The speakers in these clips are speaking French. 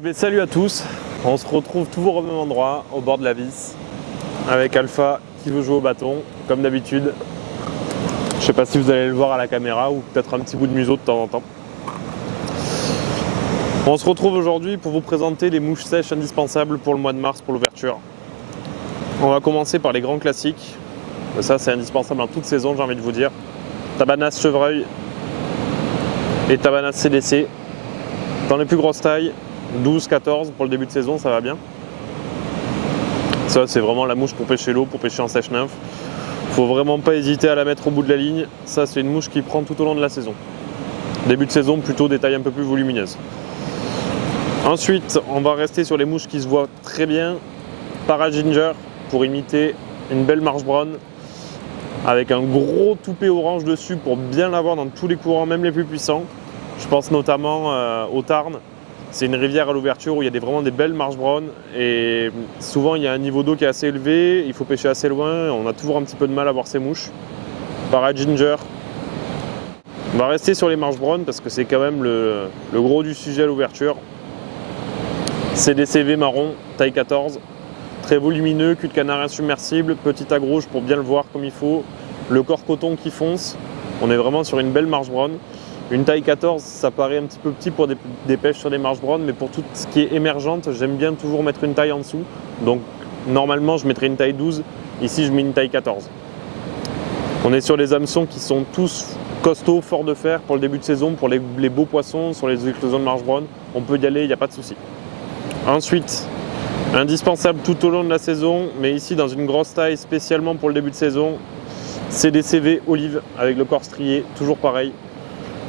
Eh bien, salut à tous, on se retrouve toujours au même endroit, au bord de la Vis, avec Alpha qui veut jouer au bâton, comme d'habitude. Je sais pas si vous allez le voir à la caméra ou peut-être un petit bout de museau de temps en temps. On se retrouve aujourd'hui pour vous présenter les mouches sèches indispensables pour le mois de mars pour l'ouverture. On va commencer par les grands classiques. Ça, c'est indispensable en toute saison, j'ai envie de vous dire. Tabanas chevreuil et Tabanas CDC. Dans les plus grosses tailles, 12-14 pour le début de saison, ça va bien. Ça, c'est vraiment la mouche pour pêcher l'eau, pour pêcher en sèche-nymphe. Faut vraiment pas hésiter à la mettre au bout de la ligne. Ça, c'est une mouche qui prend tout au long de la saison. Début de saison, plutôt des tailles un peu plus volumineuses. Ensuite, on va rester sur les mouches qui se voient très bien. Para-ginger pour imiter une belle marche brown avec un gros toupet orange dessus pour bien l'avoir dans tous les courants, même les plus puissants. Je pense notamment au Tarn. C'est une rivière à l'ouverture où il y a vraiment des belles marches brunes et souvent il y a un niveau d'eau qui est assez élevé, il faut pêcher assez loin, on a toujours un petit peu de mal à voir ces mouches. Para-ginger. On va rester sur les marches brunes parce que c'est quand même le gros du sujet à l'ouverture. CDCV marron, taille 14, très volumineux, cul de canard insubmersible, petit ag rouge pour bien le voir comme il faut, le corps coton qui fonce, on est vraiment sur une belle marche brune. Une taille 14, ça paraît un petit peu petit pour des pêches sur des marches brunes, mais pour tout ce qui est émergente, j'aime bien toujours mettre une taille en dessous. Donc normalement, je mettrais une taille 12. Ici, je mets une taille 14. On est sur les hameçons qui sont tous costauds, forts de fer pour le début de saison, pour les beaux poissons, sur les éclosions de marche brune. On peut y aller, il n'y a pas de souci. Ensuite, indispensable tout au long de la saison, mais ici dans une grosse taille spécialement pour le début de saison, CDCV olive avec le corps strié, toujours pareil.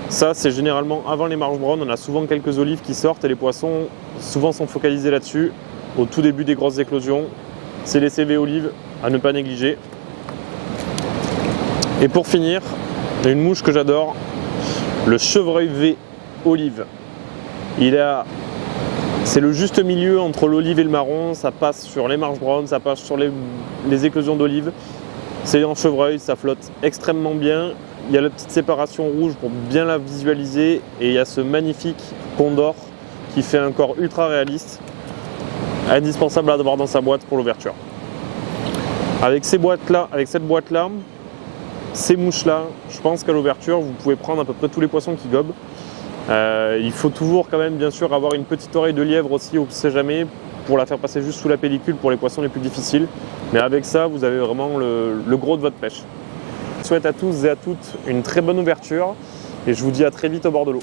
Ça, c'est généralement avant les marches brunes, on a souvent quelques olives qui sortent et les poissons souvent sont focalisés là-dessus. Au tout début des grosses éclosions, c'est les CV olives à ne pas négliger. Et pour finir, une mouche que j'adore, le chevreuil V olive. C'est le juste milieu entre l'olive et le marron, ça passe sur les marches brunes, ça passe sur les éclosions d'olive. C'est en chevreuil, ça flotte extrêmement bien. Il y a la petite séparation rouge pour bien la visualiser et il y a ce magnifique condor qui fait un corps ultra réaliste, indispensable à avoir dans sa boîte pour l'ouverture. Avec cette boîte-là, ces mouches-là, je pense qu'à l'ouverture, vous pouvez prendre à peu près tous les poissons qui gobent. Il faut toujours quand même bien sûr avoir une petite oreille de lièvre aussi, on ne sait jamais, pour la faire passer juste sous la pellicule pour les poissons les plus difficiles. Mais avec ça, vous avez vraiment le gros de votre pêche. Je souhaite à tous et à toutes une très bonne ouverture et je vous dis à très vite au bord de l'eau.